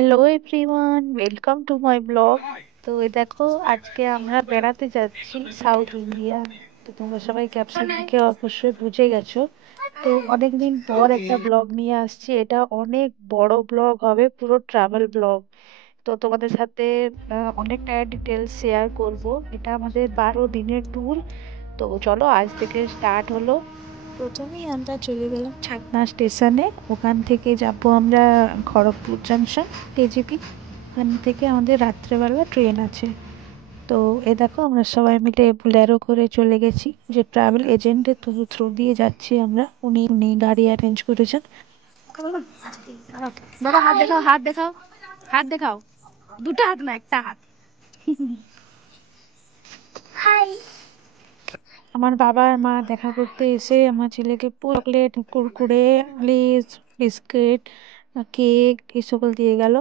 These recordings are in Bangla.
Hello everyone, welcome to my blog. তো এই দেখো, আজকে আমরা বেড়াতে যাচ্ছি সাউথ ইন্ডিয়া। তো তোমরা সবাই ক্যাপশন দেখে অবশ্যই বুঝে গেছো। তো অনেকদিন পর একটা ব্লগ নিয়ে আসছি। এটা অনেক বড় ব্লগ হবে, পুরো ট্রাভেল ব্লগ। তো তোমাদের সাথে অনেকটা ডিটেলস শেয়ার করব। এটা আমাদের 12 দিনের ট্যুর। তো চলো, আজ থেকে স্টার্ট হলো। প্রথমেই আমরা চলে গেলাম ছাতনা স্টেশনে। ওখান থেকে যাব আমরা খড়গপুর জাংশন, কেজিপি। ওখান থেকে আমাদের রাত্রেবেলা ট্রেন আছে। তো এ দেখো, আমরা সবাই মিলে বোলেরো করে চলে গেছি। যে ট্রাভেল এজেন্টের থ্রু দিয়ে যাচ্ছি আমরা, উনি গাড়ি অ্যারেঞ্জ করেছেন। বাবা হাত দেখাও, হাত দেখাও, হাত দেখাও। দুটো হাত না, একটা হাত। আমার বাবা আর মা দেখা করতে এসে আমার ছেলেকে চকলেট, কুরকুরে, লেজ, বিস্কিট, কেক এই সকল দিয়ে গেল।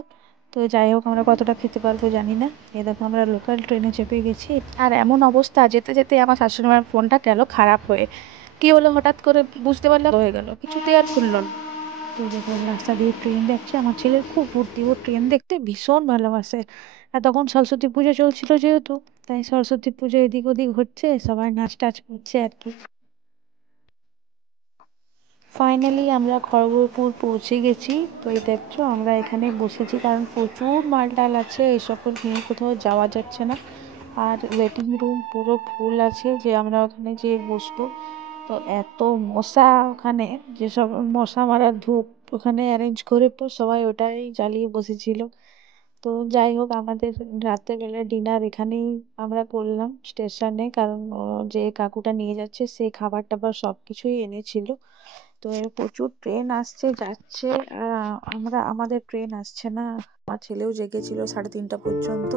তো যাই হোক, আমরা কতটা খেতে পারবো জানি না। এই দেখো, আমরা লোকাল ট্রেনে চেপে গেছি। আর এমন অবস্থা, যেতে যেতে আমার শাশুড়ি মার ফোনটা গেল খারাপ হয়ে। কি হলো হঠাৎ করে বুঝতে পারলাম, হয়ে গেল কিছুতে আর খুললো না। তো যখন রাস্তা দিয়ে ট্রেন দেখছে, আমার ছেলের খুব ফুর্তি, ও ট্রেন দেখতে ভীষণ ভালোবাসে। আর তখন সরস্বতী পুজো চলছিল যেহেতু, তাই সরস্বতী পুজো এদিক ওদিক হচ্ছে, সবাই নাচ টাচ করছে আর কি। ফাইনালি আমরা খড়গপুর পৌঁছে গেছি। তো এই দেখছো, আমরা এখানে বসেছি কারণ প্রচুর মালটাল আছে, এই সকল নিয়ে কোথাও যাওয়া যাচ্ছে না। আর ওয়েটিং রুম পুরো ফুল আছে, যে আমরা ওখানে যেয়ে বসবো। তো এত মশা ওখানে, যেসব মশা মারার ধূপ ওখানে অ্যারেঞ্জ করে তো সবাই ওটাই জ্বালিয়ে বসেছিল। তো যাই হোক, আমাদের রাতের বেলা ডিনার এখানেই আমরা করলাম স্টেশনে, কারণ যে কাকুটা নিয়ে যাচ্ছে সে খাবার টাবার সব কিছুই এনেছিল। তো এর প্রচুর ট্রেন আসছে যাচ্ছে। আমাদের ট্রেন আসছে না। আমার ছেলেও জেগেছিল 3:30 পর্যন্ত।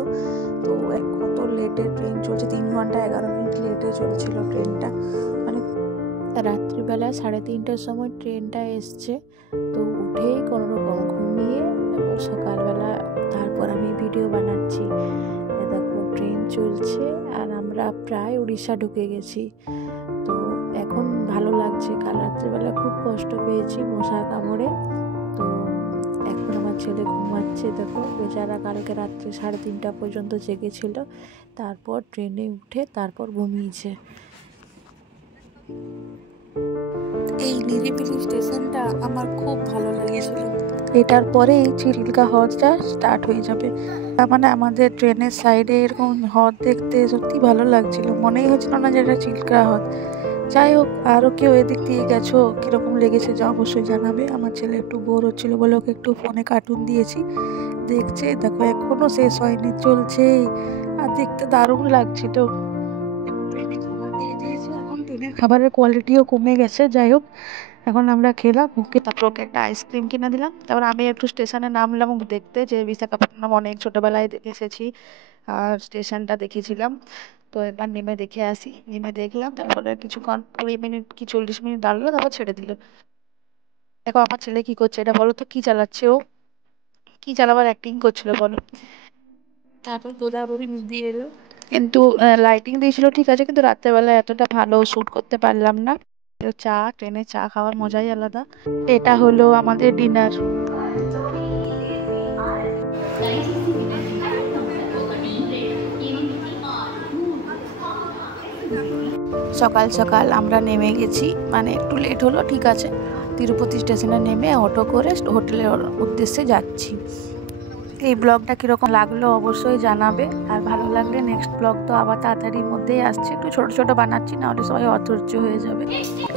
তো কত লেটে ট্রেন চলছে, 3 ঘন্টা 11 মিনিট লেটে চলছিল ট্রেনটা। মানে রাত্রিবেলা 3:30টার সময় ট্রেনটা এসছে। তো উঠেই কোনো রকম ঘুমিয়ে এবার সকালবেলা তারপর আমি ভিডিও বানাচ্ছি। দেখো, ট্রেন চলছে আর আমরা প্রায় উড়িষ্যা ঢুকে গেছি। তো এখন ভালো লাগছে, কাল রাত্রিবেলা খুব কষ্ট পেয়েছি মশার কামড়ে। তো এখন আমার ছেলে ঘুমাচ্ছে, দেখো বেচারা কালকে রাত্রে 3:30 পর্যন্ত জেগেছিল, তারপর ট্রেনে উঠে তারপর ঘুমিয়েছে। এই নিরিবিলি স্টেশনটা আমার খুব ভালো লেগেছিল। এটার পরে এই চিল্কা হ্রদটা স্টার্ট হয়ে যাবে। তার মানে আমাদের ট্রেনের সাইডে এরকম হ্রদ দেখতে সত্যি ভালো লাগছিল, মনেই হচ্ছিল না যে এটা চিল্কা হ্রদ। যাই হোক, আরও কেউ এদিক দিয়ে গেছো, কীরকম লেগেছে যা অবশ্যই জানাবে। আমার ছেলে একটু বোর হচ্ছিল বলে ওকে একটু ফোনে কার্টুন দিয়েছি, দেখছে। দেখো এখনো শেষ হয়নি, চলছেই। আর দেখতে দারুণ লাগছিল। ট্রেনে খাবার দিয়ে দিয়েছে, এখন ট্রেনের খাবারের কোয়ালিটিও কমে গেছে। যাই হোক, এখন আমরা খেলাম, ওকে তারপর ওকে একটা আইসক্রিম কিনে দিলাম। তারপর আমি একটু স্টেশনে নামলাম দেখতে, যে বিশাখাপত্তনম অনেক ছোটবেলায় এসেছি আর স্টেশনটা দেখেছিলাম। তো এবার নেমে দেখে আসি। নেমে দেখলাম, তারপরে কিছুক্ষণ 20 মিনিট কি 40 মিনিট দাঁড়ালো, তারপর ছেড়ে দিল। দেখো আমার ছেলে কি করছে, এটা বলো তো, কি চালাচ্ছে ও? কি চালাবার অ্যাক্টিং করছিল বলো? তারপর গোদাবরী দিয়ে এলো, কিন্তু লাইটিং দিয়েছিল ঠিক আছে, কিন্তু রাত্রেবেলা এতটা ভালো শুট করতে পারলাম না। তো চা, ট্রেনে চা খাওয়ার মজাই আলাদা। এটা হলো আমাদের ডিনার। সকাল সকাল আমরা নেমে গেছি, মানে একটু লেট হলো ঠিক আছে। তিরুপতি স্টেশনে নেমে অটো করে হোটেলের উদ্দেশ্যে যাচ্ছি। এই ব্লগটা কীরকম লাগলো অবশ্যই জানাবে। আর ভালো লাগলে নেক্সট ব্লগ তো আবার তাড়াতাড়ির মধ্যেই আসছে, একটু ছোটো ছোটো বানাচ্ছি, নাহলে সবাই অধৈর্য হয়ে যাবে।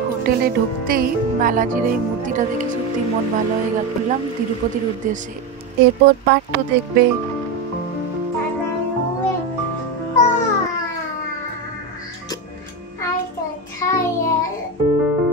হোটেলে ঢুকতেই বালাজির এই মূর্তিটা দেখে সত্যি মন ভালো হয়ে গেল। বললাম তিরুপতির উদ্দেশ্যে। এরপর পার্ট 2 দেখবে। I'm so tired.